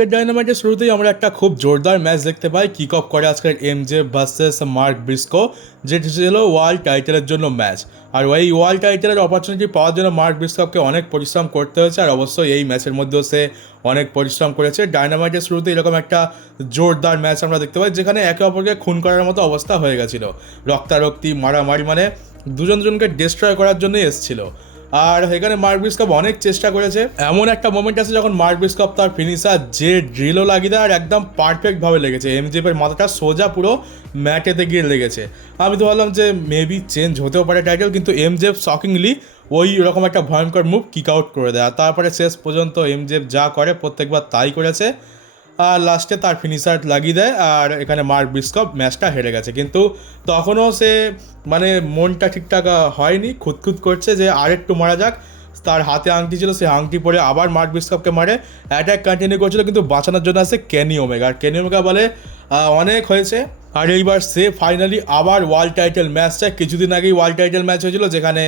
আজকের ডায়নামাইটের শুরুতেই আমরা একটা খুব জোরদার ম্যাচ দেখতে পাই। কিক অফ করে আজকের এমজে ভার্সেস মার্ক ব্রিস্কো, যেটি ছিল ওয়ার্ল্ড টাইটেলের জন্য ম্যাচ। আর ওই ওয়ার্ল্ড টাইটেলের অপরচুনিটি পাওয়ার জন্য মার্ক ব্রিস্কোকে অনেক পরিশ্রম করতে হয়েছে, আর অবশ্যই এই ম্যাচের মধ্যেও সে অনেক পরিশ্রম করেছে। ডায়নামাইটের শুরুতে এরকম একটা জোরদার ম্যাচ আমরা দেখতে পাই, যেখানে একে অপরকে খুন করার মতো অবস্থা হয়ে গেছিলো। রক্তারক্তি, মারামারি, মানে দুজনকে ডিস্ট্রয় করার জন্যই এসেছিল। আর এখানে মার্ক ব্রিস্কপ অনেক চেষ্টা করেছে। এমন একটা মোমেন্ট আছে যখন মার্ক ব্রিস্কপ তার ফিনিশার যে ড্রিলও লাগিয়ে দেয়, আর একদম পারফেক্টভাবে লেগেছে। এমজেপের মাথাটা সোজা পুরো ম্যাটেতে গিয়ে লেগেছে। আমি তো ভাবলাম যে মেবি চেঞ্জ হতেও পারে টাইটেল, কিন্তু এমজেপ শকিংলি ওই রকম একটা ভয়ঙ্কর মুভ কিক আউট করে দেয়। আর তারপরে শেষ পর্যন্ত এমজেপ যা করে প্রত্যেকবার তাই করেছে, আর লাস্টে তার ফিনিশার লাগিয়ে দেয়। আর এখানে মার্ক ব্রিস্কপ ম্যাচটা হেরে গেছে, কিন্তু তখনও সে মানে মনটা ঠিকঠাক হয়নি, খুঁতখুত করছে যে আরেকটু মারা যাক। তার হাতে আংটি ছিল, সে আংটি পরে আবার মার্ক ব্রিস্কপকে মারে, অ্যাটাক কন্টিনিউ করছিল, কিন্তু বাঁচানোর জন্য আসে কেনি ওমেগা। আর কেনি ওমেগা বলে অনেক হয়েছে। আর এইবার সে ফাইনালি আবার ওয়ার্ল্ড টাইটেল ম্যাচ চায়। কিছুদিন আগেই ওয়ার্ল্ড টাইটেল ম্যাচ হয়েছিল, যেখানে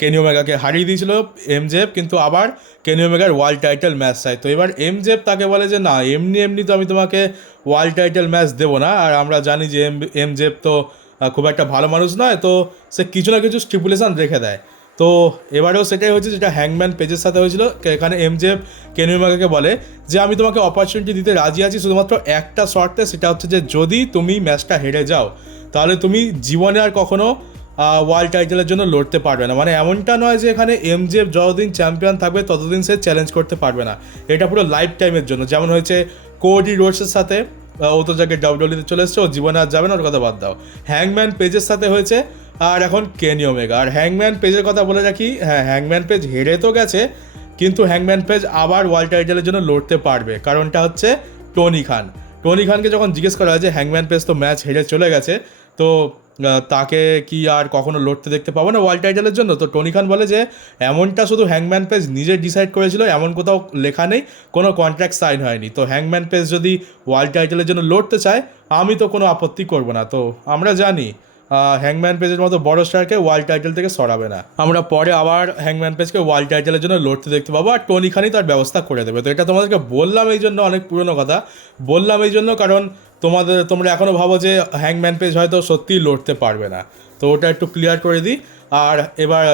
কেনি ওমেগাকে হারিয়ে দিয়েছিল এমজেফ, কিন্তু আবার কেনি ওমেগার ওয়ার্ল্ড টাইটেল ম্যাচ চাই। তো এবার এমজেফ তাকে বলে যে না, এমনি এমনি তো আমি তোমাকে ওয়ার্ল্ড টাইটেল ম্যাচ দেবো না। আর আমরা জানি যে এমজেফ তো খুব একটা ভালো মানুষ নয়, তো সে কিছু না কিছু স্টিপুলেশন রেখে দেয়। তো এবারেও সেটাই হয়েছে, যেটা হ্যাংম্যান পেজের সাথে হয়েছিল। এখানে এমজেফ কেনি ওমেগাকে বলে যে আমি তোমাকে অপরচুনিটি দিতে রাজি আছি, শুধুমাত্র একটা শর্তে, সেটা হচ্ছে যে যদি তুমি ম্যাচটা হেরে যাও তাহলে তুমি জীবনে আর কখনো ওয়ার্ল্ড টাইটেলের জন্য লড়তে পারবে না। মানে এমনটা নয় যে এখানে এমজেফ যতদিন চ্যাম্পিয়ন থাকবে ততদিন সে চ্যালেঞ্জ করতে পারবে না, এটা পুরো লাইফ টাইমের জন্য। যেমন হয়েছে কোডি রোডসের সাথে, ও তো যাকে ডাব্লিউডব্লিউতে চলে এসছে, ও জীবনে আর যাবে না, ওর কথা বাদ দাও। হ্যাংম্যান পেজের সাথে হয়েছে, আর এখন কেনি ওমেগা। আর হ্যাংম্যান পেজের কথা বলে রাখি, হ্যাঁ, হ্যাংম্যান পেজ হেরে তো গেছে, কিন্তু হ্যাংম্যান পেজ আবার ওয়ার্ল্ড টাইটেলের জন্য লড়তে পারবে। কারণটা হচ্ছে টনি খানকে যখন জিজ্ঞেস করা হয় যে হ্যাংম্যান পেজ তো ম্যাচ হেরে চলে গেছে, তো তাকে কি আর কখনো লড়তে দেখতে পাবো না ওয়ার্ল্ড টাইটেলের জন্য? তো টনি খান বলে যে এমনটা শুধু হ্যাংম্যান পেজ নিজে ডিসাইড করেছিল, এমন কোথাও লেখা নেই, কোনো কন্ট্রাক্ট সাইন হয়নি। তো হ্যাংম্যান পেজ যদি ওয়ার্ল্ড টাইটেলের জন্য লড়তে চায়, আমি তো কোনো আপত্তি করবো না। তো আমরা জানি হ্যাংম্যান পেজের মতো বড় স্টারকে ওয়ার্ল্ড টাইটেল থেকে সরাবে না। আমরা পরে আবার হ্যাংম্যান পেজকে ওয়ার্ল্ড টাইটেলের জন্য লড়তে দেখতে পাবো, আর টনি খানই তার ব্যবস্থা করে দেবে। তো এটা তোমাদেরকে বললাম এই জন্য, অনেক পুরনো কথা বললাম এই জন্য, কারণ তোমরা এখনও ভাবো যে হ্যাংম্যান পেজ হয়তো সত্যিই লড়তে পারবে না। তো ওটা একটু ক্লিয়ার করে দিই। আর এবার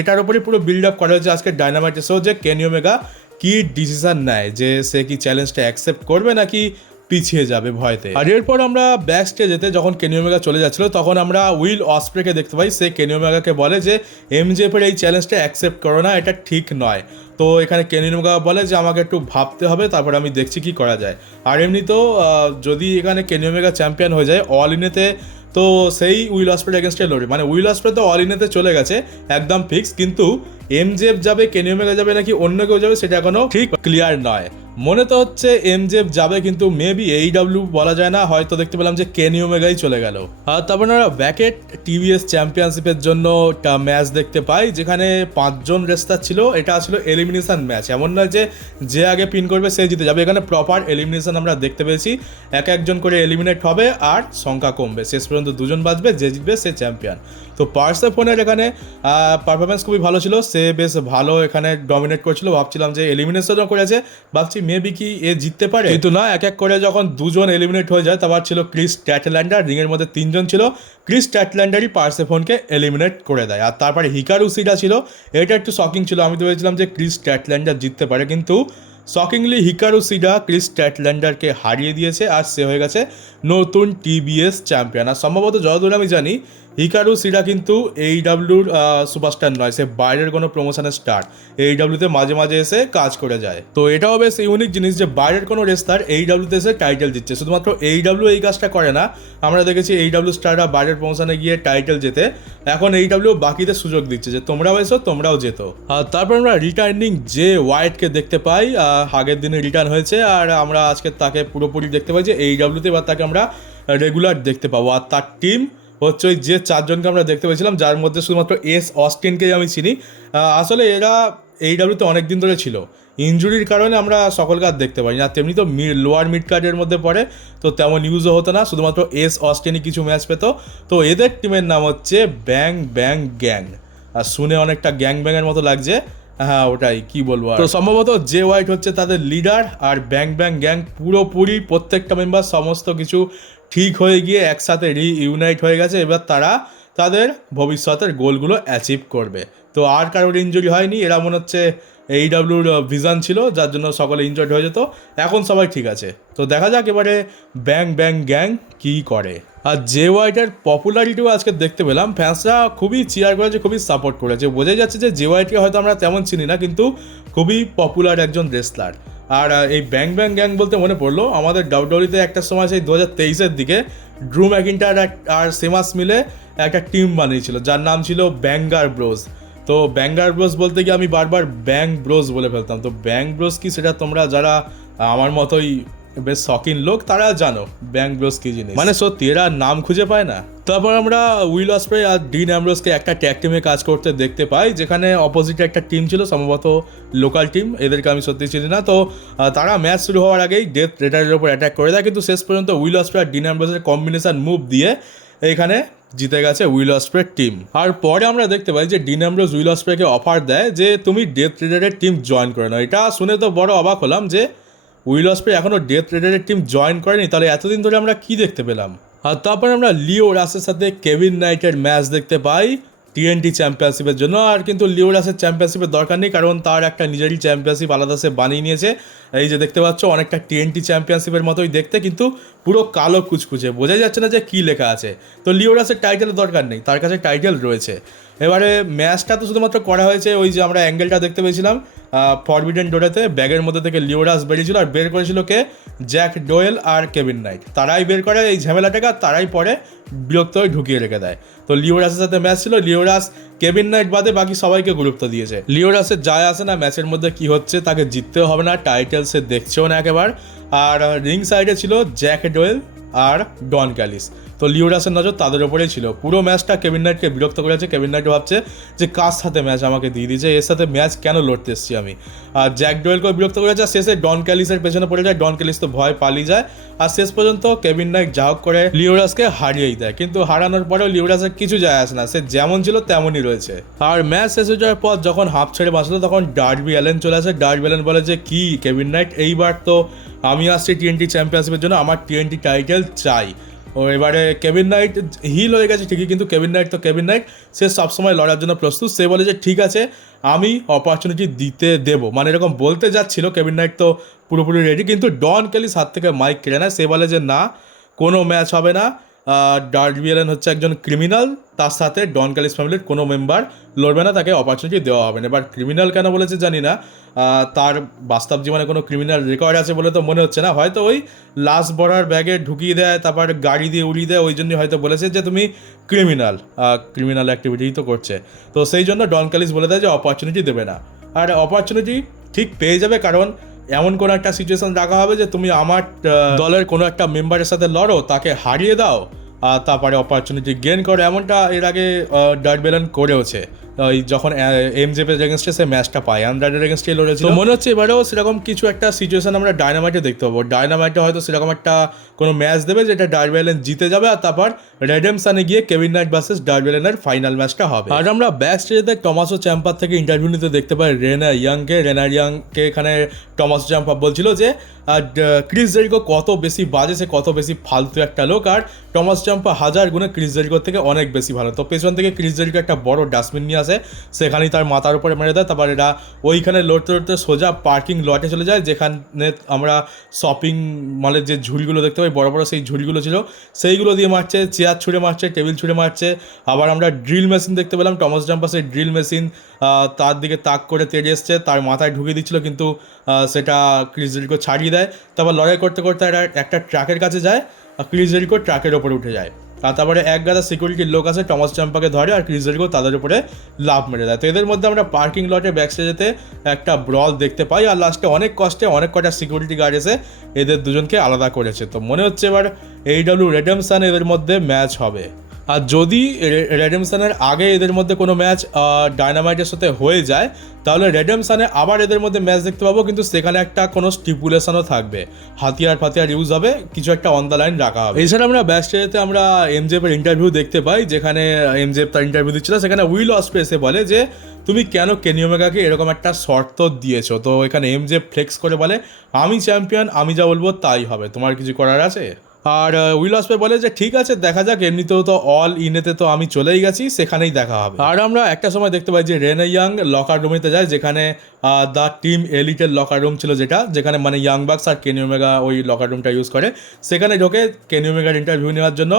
এটার উপরে পুরো বিল্ড আপ করা হয়েছে আজকে ডায়নামাইট শো, যে কেনি ওমেগা কী ডিসিশন নেয়, যে সে কি চ্যালেঞ্জটা অ্যাকসেপ্ট করবে নাকি পিছিয়ে যাবে ভয়তে। আর এরপর আমরা ব্যাক স্টেজেতে যখন কেনি ওমেগা চলে যাচ্ছিল, তখন আমরা উইল অসপ্রেকে দেখতে পাই। সে কেনি ওমেগাকে বলে যে এমজেফের এই চ্যালেঞ্জটা অ্যাকসেপ্ট করো না, এটা ঠিক নয়। তো এখানে কেনি ওমেগা বলে যে আমাকে একটু ভাবতে হবে, তারপর আমি দেখছি কি করা যায়। আর এমনিতেও যদি এখানে কেনি ওমেগা চ্যাম্পিয়ন হয়ে যায় অল ইনেতে, তো সেই উইল অসপ্রে এগেনস্টে লড়বে। মানে উইল অসপ্রে তো অল ইনেতে চলে গেছে একদম ফিক্স, কিন্তু এমজেফ যাবে, কেনি ওমেগা যাবে নাকি অন্য কেউ যাবে সেটা এখনো ঠিক ক্লিয়ার নয়। মনে তো হচ্ছে এমজেফ যাবে, কিন্তু মেবি এইডব্লিউ বলা যায় না, হয়তো দেখতে পেলাম যে কেনি ওমেগাই চলে গেল। আর তারপর আমরা ব্যাকেট টিভিএস চ্যাম্পিয়নশিপের জন্য একটা ম্যাচ দেখতে পাই, যেখানে 5 জন রেসলার ছিল। এটা আসলে এলিমিনেশন ম্যাচ, এমন নয় যে আগে পিন করবে সে জিতে যাবে। এখানে প্রপার এলিমিনেশন আমরা দেখতে পেয়েছি, একজন করে এলিমিনেট হবে আর সংখ্যা কমবে, শেষ পর্যন্ত 2 জন বাঁচবে, যে জিতবে সে চ্যাম্পিয়ন। তো পার্সেফোনের এখানে পারফরমেন্স খুবই ভালো ছিল, সে বেশ ভালো এখানে ডমিনেট করছিল। ভাবছিলাম যে এলিমিনেশনও করেছে, ভাবছি মেবি কি এ জিততে পারে, কিন্তু না, এক করে যখন 2 জন এলিমিনেট হয়ে যায়, তারপর ছিল ক্রিস স্ট্যাটল্যান্ডার, রিংয়ের মধ্যে 3 জন ছিল, ক্রিস স্ট্যাটল্যান্ডারই পার্সেফোনকে এলিমিনেট করে দেয়। আর তারপরে হিকারু শিডা ছিল, এটা একটু শকিং ছিল। আমি তো ভেবেছিলাম যে ক্রিস স্ট্যাটল্যান্ডার জিততে পারে, কিন্তু শকিংলি হিকারু শিডা ক্রিস স্ট্যাটল্যান্ডারকে হারিয়ে দিয়েছে, আর সে হয়ে গেছে নতুন টিবিএস চ্যাম্পিয়ন। আর সম্ভবত যতদূর আমি জানি, হিকারু শিডা কিন্তু এইডব্লিউর সুপারস্টার নয়, সে বাইরের কোনো প্রমোশনের স্টার, এইডব্লিউতে মাঝে মাঝে এসে কাজ করে যায়। তো এটাও বেশ ইউনিক জিনিস যে বাইরের কোনো রেসলার এইডব্লিউতে এসে টাইটেল দিচ্ছে। শুধুমাত্র এইডব্লিউ এই কাজটা করে না, আমরা দেখেছি এইডব্লিউ স্টাররা বাইরের প্রমোশনে গিয়ে টাইটেল জেতে, এখন এইডব্লিউ বাকিদের সুযোগ দিচ্ছে যে তোমরাও এসো, তোমরাও যেত। আর তারপর আমরা রিটার্নিং যে ওয়াইটকে দেখতে পাই, আগের দিনে রিটার্ন হয়েছে, আর আমরা আজকে তাকে পুরোপুরি দেখতে পাই যে এইডব্লিউতে এবার তাকে আমরা রেগুলার দেখতে পাবো। আর তার টিম হচ্ছে ওই যে 4 জনকে আমরা দেখতে পেয়েছিলাম, যার মধ্যে শুধুমাত্র এস অস্টিনকেই আমি চিনি। আসলে এরা এইডব্লিউতে অনেক দিন ধরে ছিল, ইনজুরির কারণে আমরা সকলকে আর দেখতে পাই না। তেমনি তো লোয়ার মিড কার্ডের মধ্যে পড়ে, তো তেমন ইউজও হতো না, শুধুমাত্র এস অস্টিনই কিছু ম্যাচ পেত। তো এদের টিমের নাম হচ্ছে ব্যাং ব্যাং গ্যাং, আর শুনে অনেকটা গ্যাং ব্যাংয়ের মতো লাগছে। হ্যাঁ ওটাই কি বলবো। তো সম্ভবত জে হোয়াইট হচ্ছে তাদের লিডার, আর ব্যাং ব্যাং গ্যাং পুরোপুরি প্রত্যেকটা মেম্বার সমস্ত কিছু ঠিক হয়ে গিয়ে একসাথে রিইউনাইট হয়ে গেছে। এবার তারা তাদের ভবিষ্যতের গোলগুলো অ্যাচিভ করবে। তো আর কারোর ইনজুরি হয়নি, এরা মনে হচ্ছে এইডাব্লিউর ভিশন ছিল যার জন্য সকলে ইনজয়েড হয়ে যেত, এখন সবাই ঠিক আছে। তো দেখা যাক এবারে ব্যাং ব্যাং গ্যাং কী করে। আর জে হোয়াইটের পপুলারিটিও আজকে দেখতে পেলাম, ফ্যান্সরা খুবই চিয়ার করেছে, খুবই সাপোর্ট করেছে। বোঝাই যাচ্ছে যে জে হোয়াইটকে হয়তো আমরা তেমন চিনি না, কিন্তু খুবই পপুলার একজন রেসলার। আর এই ব্যাং ব্যাং গ্যাং বলতে মনে পড়লো, আমাদের ডাব্লিউডব্লিউইতে একটা সময় সেই 2023-এর দিকে ড্রু ম্যাকিন্টায়ার আর সেমাস মিলে একটা টিম বানিয়েছিল যার নাম ছিল ব্যাঙ্গার ব্রোস। তো ব্যাঙ্গার ব্রোস বলতে গিয়ে আমি বারবার ব্যাং ব্রোস বলে ফেলতাম। তো ব্যাং ব্রোস কি সেটা তোমরা যারা আমার মতোই বেশ শখিন লোক তারা জানো ব্যাং ব্রোস কি জিনিস। মানে সত্যি এরা নাম খুঁজে পায় না। তারপর আমরা উইল অসপ্রে আর ডিন অ্যামব্রোসকে একটা ট্যাগ টিমে কাজ করতে দেখতে পাই, যেখানে অপোজিটে একটা টিম ছিল, সম্ভবত লোকাল টিম, এদেরকে আমি সত্যি চিনি না। তো তারা ম্যাচ শুরু হওয়ার আগেই ডেথ রেডারের ওপর অ্যাটাক করে দেয়, কিন্তু শেষ পর্যন্ত উইল অসপ্রে আর ডিন অ্যামব্রোসের কম্বিনেশন মুভ দিয়ে এখানে জিতে গেছে উইল অসপ্রের টিম। আর পরে আমরা দেখতে পাই যে ডিন অ্যামব্রোস উইল অসপ্রেকে অফার দেয় যে তুমি ডেথ রেডারের টিম জয়েন করে নাও। এটা শুনে তো বড় অবাক হলাম যে উইল অসপ্রে এখনও ডেথ রেডারের টিম জয়েন করেনি, তাহলে এতদিন ধরে আমরা কি দেখতে পেলাম। আর তারপর আমরা লিও রাসের সাথে কেভিন নাইটের ম্যাচ দেখতে পাই টিএনটি চ্যাম্পিয়নশিপের জন্য। আর কিন্তু লিও রাসের চ্যাম্পিয়নশিপের দরকার নেই, কারণ তার একটা নিজেরই চ্যাম্পিয়নশিপ আলাদা সে বানিয়ে নিয়েছে। এই যে দেখতে পাচ্ছ অনেকটা টিএনটি চ্যাম্পিয়নশিপের মতোই দেখতে, কিন্তু পুরো কালো কুচকুচে, বোঝা যাচ্ছে না যে কী লেখা আছে। তো লিও রাসের টাইটেলের দরকার নেই, তার কাছে টাইটেল রয়েছে। এবারে ম্যাচটা তো শুধুমাত্র করা হয়েছে, ওই যে আমরা অ্যাঙ্গেলটা দেখতে পেয়েছিলাম ফরবিডেন ডোরেতে, ব্যাগের মধ্যে থেকে লিও রাস বেরিয়েছিল, আর বের করেছিল কে, জ্যাক ডোয়েল আর কেভিন নাইট। তারাই বের করে এই ঝামেলাটাকে, আর তারাই পরে বিরক্ত হয়ে ঢুকিয়ে রেখে দেয়। তো লিও রাসের সাথে ম্যাচ ছিল, লিও রাস কেভিন নাইট বাদে বাকি সবাইকে গুরুত্ব দিয়েছে। লিও রাসের যায় আসে না ম্যাচের মধ্যে কি হচ্ছে, তাকে জিততেও হবে না, টাইটেল সে দেখছেও না একেবার। আর রিং সাইডে ছিল জ্যাক ডোয়েল আর ডন ক্যালিস। তো লিও রাসের নজর তাদের ওপরেই ছিল। পুরো ম্যাচটা কেভিন নাইটকে বিরক্ত করেছে। কেভিন নাইট ভাবছে যে কার সাথে ম্যাচ আমাকে দিয়ে দিয়েছে, এর সাথে ম্যাচ কেন লড়তে এসেছি আমি। আর জ্যাক ডোয়েলকেও বিরক্ত করেছে। শেষে ডন ক্যালিসের পেছনে পড়ে যায়, ডন ক্যালিস তো ভয় পালিয়ে যায়। আর শেষ পর্যন্ত কেভিন নাইট যা হোক করে লিও রাসকে হারিয়েই দেয়, কিন্তু হারানোর পরেও লিও রাসের কিছু যায় আসে না, সে যেমন ছিল তেমনই রয়েছে। আর ম্যাচ শেষ হয়ে যাওয়ার পর যখন হাফ ছেড়ে বাঁচলো, তখন ডার্বি অ্যালেন চলে আসে। ডার্বি অ্যালেন বলে যে কি কেভিন নাইট, এইবার তো আমি আসছি টিএনটি চ্যাম্পিয়নশিপের জন্য, আমার টিএনটি টাইটেল চাই। ও এবারে কেভিন নাইট হিল হয়ে গেছে ঠিকই, কিন্তু কেভিন নাইট সে সবসময় লড়ার জন্য প্রস্তুত। সে বলে যে ঠিক আছে আমি অপরচুনিটি দিতে দেবো, মানে এরকম বলতে যাচ্ছিল। কেভিন নাইট তো পুরোপুরি রেডি, কিন্তু ডন ক্যালিস হাত থেকে মাইক কেড়ে নেয়। সে বলে যে না, কোনো ম্যাচ হবে না, ডার্বি অ্যালেন হচ্ছে একজন ক্রিমিনাল, তার সাথে ডন ক্যালিস ফ্যামিলির কোনো মেম্বার লড়বে না, তাকে অপরচুনিটি দেওয়া হবে না। এবার ক্রিমিনাল কেন বলেছে জানি না, তার বাস্তব জীবনে কোনো ক্রিমিনাল রেকর্ড আছে বলে তো মনে হচ্ছে না। হয়তো ওই লাশ বড়ার ব্যাগে ঢুকিয়ে দেয়, তারপর গাড়ি দিয়ে উড়িয়ে দেয়, ওই জন্যই হয়তো বলেছে যে তুমি ক্রিমিনাল অ্যাক্টিভিটি তো করছে। তো সেই জন্য ডন ক্যালিস বলে দেয় যে অপরচুনিটি দেবে না। আর অপরচুনিটি ঠিক পেয়ে যাবে, কারণ এমন কোনো একটা সিচুয়েশন রাখা হবে যে তুমি আমার দলের কোনো একটা মেম্বারের সাথে লড়ো, তাকে হারিয়ে দাও, আর তারপরে অপরচুনিটি গেইন করো। এমনটা এর আগে ডার্বি অ্যালেন করেওছে, ওই যখন এমজেপের এগেনস্টে সে ম্যাচটা পায়, আন্ডারের এগেনস্টে লড়েছে। তো মনে হচ্ছে এবারেও সেরকম কিছু একটা সিচুয়েশন আমরা ডায়নামাইটে দেখতে পাবো। ডায়নামাইটে হয়তো সেরকম একটা কোনো ম্যাচ দেবে যেটা ডার্বি অ্যালেন জিতে যাবে, আর তারপর রেডেমশনে গিয়ে কেভিন নাইট ভার্সেস ডার্বি অ্যালেনের ফাইনাল ম্যাচটা হবে। আর আমরা ব্যাক স্টেজে টমাসো চ্যাম্পার থেকে ইন্টারভিউ নিতে দেখতে পাই রেনার ইয়াংকে এখানে টমাসো চ্যাম্পার বলছিল যে ক্রিস জেরিকো কত বেশি বাজে, সে কত বেশি ফালতু একটা লোক, আর টমাস চ্যাম্পা 1000 গুণে ক্রিস জেরিকোর থেকে অনেক বেশি ভালো। তো পেছন থেকে ক্রিস জেরিকো একটা বড় ডাস্টবিন নিয়ে আসে, সেখানেই তার মাথার উপরে মেরে দেয়। তারপর এরা ওইখানে লড়তে লড়তে সোজা পার্কিং লটে চলে যায়, যেখানে আমরা শপিং মলের যে ঝুড়িগুলো দেখতে পাই, বড় বড় সেই ঝুড়িগুলো ছিল, সেইগুলো দিয়ে মারছে, চেয়ার ছুঁড়ে মারছে, টেবিল ছুঁড়ে মারছে। আবার আমরা ড্রিল মেশিন দেখতে পেলাম, টমাস চ্যাম্পা সেই ড্রিল মেশিন তার দিকে তাক করে তেড়ে এসছে, তার মাথায় ঢুকিয়ে দিচ্ছিল, কিন্তু সেটা ক্রিস জেরিকো ছাড়িয়ে দেয়। তারপর লড়াই করতে করতে এরা একটা ট্রাকের কাছে যায়, আর ক্রিস জেরিকো ট্রাকের ওপরে উঠে যায়। আর তারপরে এক গাদা সিকিউরিটির লোক আছে, টমাস চ্যাম্পাকে ধরে, আর ক্রিস জেরিকো তাদের উপরে লাফ মেরে দেয়। তো এদের মধ্যে আমরা পার্কিং লটে ব্যাকস্টেজেতে একটা ব্রল দেখতে পাই, আর লাস্টে অনেক কষ্টে অনেক কটা সিকিউরিটি গার্ড এসে এদের দুজনকে আলাদা করেছে। তো মনে হচ্ছে এবার AEW রেডেমশন এদের মধ্যে ম্যাচ হবে। আর যদি রেডেমশনের আগে এদের মধ্যে কোনো ম্যাচ ডায়নামাইটের সাথে হয়ে যায়, তাহলে রেডেমশনে আবার এদের মধ্যে ম্যাচ দেখতে পাবো, কিন্তু সেখানে একটা কোনো স্টিপুলেশনও থাকবে, হাতিয়ার ফাতিয়ার ইউজ হবে, কিছু একটা অন দ্য লাইন রাখা হবে। এছাড়া আমরা ব্যাস্টেতে আমরা এমজেপের ইন্টারভিউ দেখতে পাই, যেখানে এমজেপ তার ইন্টারভিউ দিচ্ছিল, সেখানে উইল অসপ্রে এসে বলে যে তুমি কেন কেনি ওমেগাকে এরকম একটা শর্ত দিয়েছো। তো এখানে এমজেপ ফ্লেক্স করে বলে আমি চ্যাম্পিয়ন, আমি যা বলবো তাই হবে, তোমার কিছু করার আছে? আর উইল অসপ্রে বলে যে ঠিক আছে দেখা যাক, এমনিতেও তো অল ইনেতে তো আমি চলেই গেছি, সেখানেই দেখা হবে। আর আমরা একটা সময় দেখতে পাই যে রেনে ইয়াং লকার রুমেতে যায়, যেখানে দ্য টিম এলিটের লকার রুম ছিল, যেখানে মানে ইয়াং বাক্স আর কেনি ওমেগা ওই লকার রুমটা ইউজ করে, সেখানে ঢোকে কেনি ওমেগার ইন্টারভিউ নেওয়ার জন্য।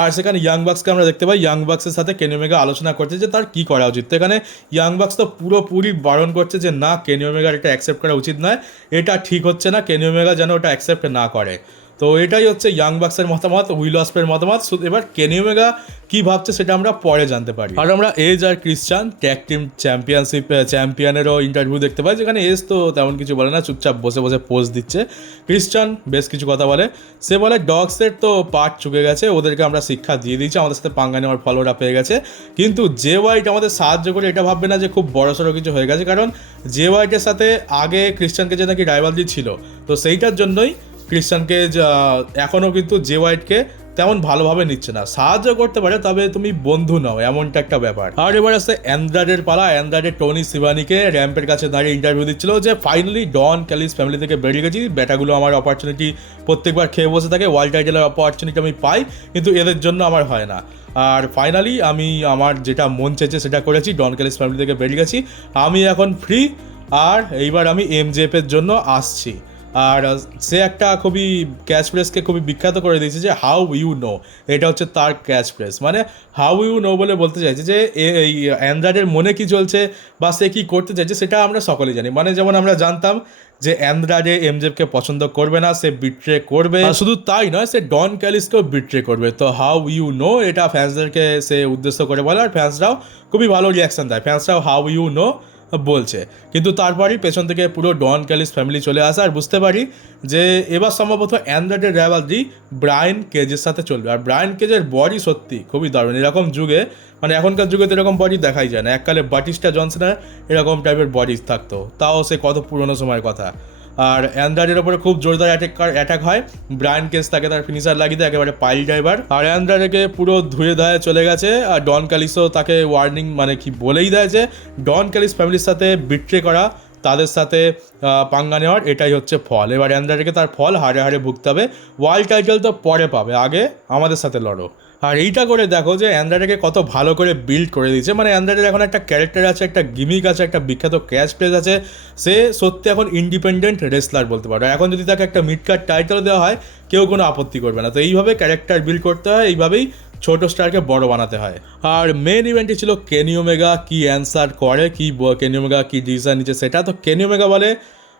আর সেখানে ইয়াং বাক্সকে আমরা দেখতে পাই ইয়াং বাক্সের সাথে কেনি ওমেগা আলোচনা করছে যে তার কী করা উচিত। তো এখানে ইয়াং বাক্স তো পুরোপুরি বারণ করছে যে না, কেনি ওমেগার এটা অ্যাকসেপ্ট করা উচিত নয়, এটা ঠিক হচ্ছে না, কেনি ওমেগা যেন ওটা অ্যাকসেপ্ট না করে। তো এটাই হচ্ছে ইয়াং বাক্সের মতামত, উইল অসপ্রের মতামত। এবার কেনি ওমেগা কি ভাবছে সেটা আমরা পরে জানতে পারি। আর আমরা এজ আর ক্রিশ্চান ট্যাগ টিম চ্যাম্পিয়নেরও ইন্টারভিউ দেখতে পাই, যেখানে এজ তো তেমন কিছু বলে না, চুপচাপ বসে বসে পোজ দিচ্ছে। ক্রিশ্চান বেশ কিছু কথা বলে, সে বলে ডগসের তো পার্ট চুকে গেছে, ওদেরকে আমরা শিক্ষা দিয়ে দিয়েছি, আমাদের সাথে পাঙ্গা নেওয়ার ফল ওরা পেয়ে গেছে, কিন্তু জে হোয়াইট আমাদের সাহায্য করে এটা ভাববে না যে খুব বড়সড় কিছু হয়ে গেছে, কারণ জে হোয়াইটের সাথে আগে ক্রিশ্চানকে যে নাকি রাইভালরি ছিল, তো সেইটার জন্যই ক্রিশ্চানকে এখনও কিন্তু জে হোয়াইটকে তেমন ভালোভাবে নিচ্ছে না, সাহায্য করতে পারে তবে তুমি বন্ধু নাও, এমনটা একটা ব্যাপার। আর এবার আসছে অ্যান্ড্রাডের পালা। অ্যান্ড্রাডের টনি সিভানিকে র্যাম্পের কাছে দাঁড়িয়ে ইন্টারভিউ দিচ্ছিল যে ফাইনালি ডন ক্যালিস ফ্যামিলি থেকে বেরিয়ে গেছি, ব্যাটাগুলো আমার অপরচুনিটি প্রত্যেকবার খেয়ে বসে থাকে, ওয়ার্ল্ড টাইটেলের অপরচুনিটি আমি পাই, কিন্তু এদের জন্য আমার হয় না, আর ফাইনালি আমি আমার যেটা মন চেয়েছে সেটা করেছি, ডন ক্যালিস ফ্যামিলি থেকে বেরিয়ে গেছি, আমি এখন ফ্রি, আর এইবার আমি এমজেএফের জন্য আসছি। আর সে একটা খুবই ক্যাচ ফ্রেজকে খুবই বিখ্যাত করে দিয়েছে যে হাউ ইউ নো, এটা হচ্ছে তার ক্যাচ ফ্রেজ, মানে হাউ ইউ নো বলে বলতে চাইছে যে এই অ্যান্ড্রাডের মনে কি চলছে বা সে কী করতে চাইছে সেটা আমরা সকলেই জানি। মানে যেমন আমরা জানতাম যে অ্যান্ড্রাডে এমজেফকে পছন্দ করবে না, সে বিট্রে করবে, শুধু তাই নয় সে ডন ক্যালিসকেও বিট্রে করবে। তো হাউ ইউ নো এটা ফ্যান্সদেরকে সে উদ্দেশ্য করে বলে, আর ফ্যান্সরাও খুবই ভালো রিয়াকশান দেয়, ফ্যান্সরাও হাউ ইউ নো বলছে, কিন্তু তারপরই পেছন থেকে পুরো ডন ক্যালিস ফ্যামিলি চলে আসে, আর বুঝতে পারি যে এবার সম্ভবত অ্যান্ড্রয়েডের রাইভালরি ব্রায়ান কেজের সাথে চলবে। আর ব্রায়ান কেজের বডি সত্যি খুবই দারুণ, এরকম যুগে মানে এখনকার যুগে তো এরকম বডি দেখাই যায় না, এককালে বাটিস্টা জনসনের এরকম টাইপের বডি থাকতো, তাও সে কত পুরনো সময়ের কথা। আর অ্যান্ড্রয়েডের ওপরে খুব জোরদার অ্যাটাক হয়, ব্রায়ান কেস তাকে তার ফিনিশার লাগিয়ে দেয়, একেবারে পাইল ড্রাইভার, আর অ্যান্ড্রয়েডকে পুরো ধুয়ে ধুয়ে চলে গেছে। আর ডন ক্যালিসও তাকে ওয়ার্নিং মানে কি বলেই দেয় যে ডন ক্যালিস ফ্যামিলির সাথে বিট্রে করা, তাদের সাথে পাঙ্গা নেওয়ার এটাই হচ্ছে ফল। এবার অ্যান্ড্রয়েডকে তার ফল হারে হারে ভুগতে হবে, ওয়ার্ল্ড টাইটেল তো পরে পাবে, আগে আমাদের সাথে লড়ো। আর এইটা করে দেখো যে অ্যান্ড্রয়েডকে কত ভালো করে বিল্ড করে দিয়েছে, মানে অ্যান্ড্রয়েডের এখন একটা ক্যারেক্টার আছে, একটা গিমিক আছে, একটা বিখ্যাত ক্যাচ প্লেস আছে, সে সত্যি এখন ইন্ডিপেন্ডেন্ট রেসলার বলতে পারো। এখন যদি তাকে একটা মিড কার্ড টাইটেল দেওয়া হয় কেউ কোনো আপত্তি করবে না। তো এইভাবে ক্যারেক্টার বিল্ড করতে হয়, এইভাবেই ছোট স্টারকে বড় বানাতে হয়। আর মেন ইভেন্টটি ছিল কেনি ওমেগা কি অ্যান্সার করে, কি কেনি ওমেগা কি ডিসিশন নিচ্ছে সেটা। তো কেনি ওমেগা বলে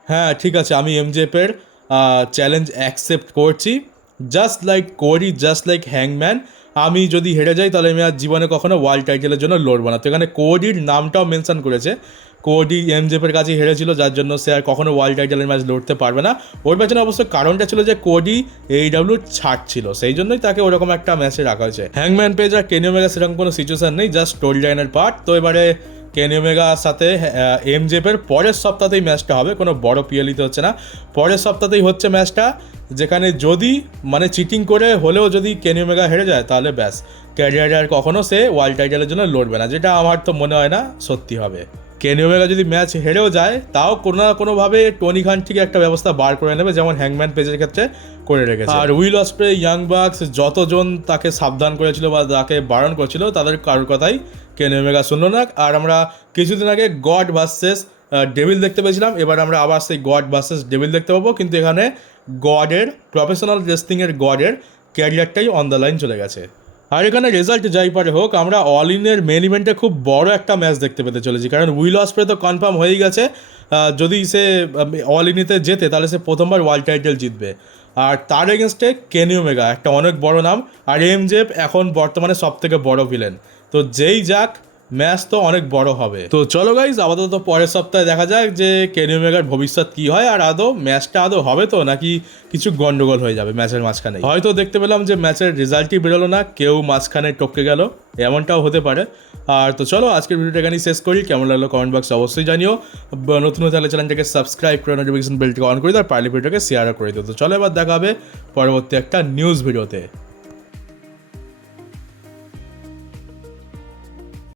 হ্যাঁ ঠিক আছে, আমি এমজেএফের চ্যালেঞ্জ অ্যাকসেপ্ট করছি, just like Cody, just like হ্যাংম্যান, আমি যদি হেরে যাই তাহলে আমি আর জীবনে কখনো ওয়ার্ল্ড টাইটেলের জন্য লড়বো না। তো এখানে কোডির নামটাও মেনশন করেছে, কোডি এমজেএফের কাছে হেরেছিল, যার জন্য সে আর কখনো ওয়ার্ল্ড টাইটেলের ম্যাচ লড়তে পারবে না। ওর পেছনে অবশ্য কারণটা ছিল যে কোডি AEW ছাড়ছিল, সেই জন্যই তাকে ওরকম একটা ম্যাচে রাখা হয়েছে। হ্যাংম্যান পেজ আর কেনি ওমেগা সেরকম কোনো সিচুয়েশন নেই, জাস্ট স্টোরি লাইনের পার্ট। তো এবারে কেনি ওমেগার সাথে এমজেএফের পরের সপ্তাহতেই ম্যাচটা হবে, কোনো বড় পিএলিতে হচ্ছে না, পরের সপ্তাহতেই হচ্ছে ম্যাচটা, যেখানে যদি মানে চিটিং করে হলেও যদি কেনি ওমেগা হেরে যায় তাহলে ব্যাস ক্যারিয়ারে আর কখনো সে ওয়ার্ল্ড টাইটেলের জন্য লড়বে না, যেটা আমার তো মনে হয় না সত্যি হবে। কেনি ওমেগা যদি ম্যাচ হেরেও যায় তাও কোনো না কোনোভাবে টনি খান থেকে একটা ব্যবস্থা বার করে নেবে, যেমন হ্যাংম্যান পেজের ক্ষেত্রে করে রেখেছে। আর উইল অসপ্রে, ইয়াং বাক্স যতজন তাকে সাবধান করেছিল বা তাকে বারণ করেছিল তাদের কারোর কথাই কেনি ওমেগা শুনলো না। আর আমরা কিছুদিন আগে গড ভার্সেস ডেভিল দেখতে পেয়েছিলাম, এবার আমরা আবার সেই গড ভার্সেস ডেভিল দেখতে পাবো, কিন্তু এখানে গডের প্রফেশনাল রেসলিংয়ের গডের ক্যারিয়ারটাই অন দ্য লাইন চলে গেছে। আর এখানে রেজাল্ট যাই পারে হোক, আমরা অল ইনের মেন ইভেন্টে খুব বড় একটা ম্যাচ দেখতে পেতে চলেছি, কারণ উইল অসপ্রে তো কনফার্ম হয়েই গেছে, যদি সে অল ইনিতে জেতে তাহলে সে প্রথমবার ওয়ার্ল্ড টাইটেল জিতবে। আর তার এগেনস্টে কেনি ওমেগা একটা অনেক বড় নাম, আর এমজেএফ এখন বর্তমানে সব থেকে বড় ভিলেন। তো যেই যাক ম্যাচ তো অনেক বড় হবে। তো চলো গাইজ, আপাতত পরের সপ্তাহে দেখা যাক যে কেনি ওমেগার ভবিষ্যৎ কি হয়, আর ম্যাচটা হবে তো নাকি কিছু গন্ডগোল হয়ে যাবে ম্যাচের মাঝখানে। হয়তো দেখতে পেলাম যে ম্যাচের রেজাল্টই বেরোলো না, কেউ মাঝখানে টপকে গেল, এমনটাও হতে পারে। আর তো চলো আজকের ভিডিওটা এখানেই শেষ করি। কেমন লাগলো কমেন্ট বক্সে অবশ্যই জানিও। নতুন হতে হলে চ্যানেলটাকে সাবস্ক্রাইব করে নোটিফিকেশন বেলটিকে অন করে দাও, আর পারলে ভিডিওটাকে শেয়ারও করে দিও। তো চলো এবার দেখা হবে পরবর্তী একটা নিউজ ভিডিওতে।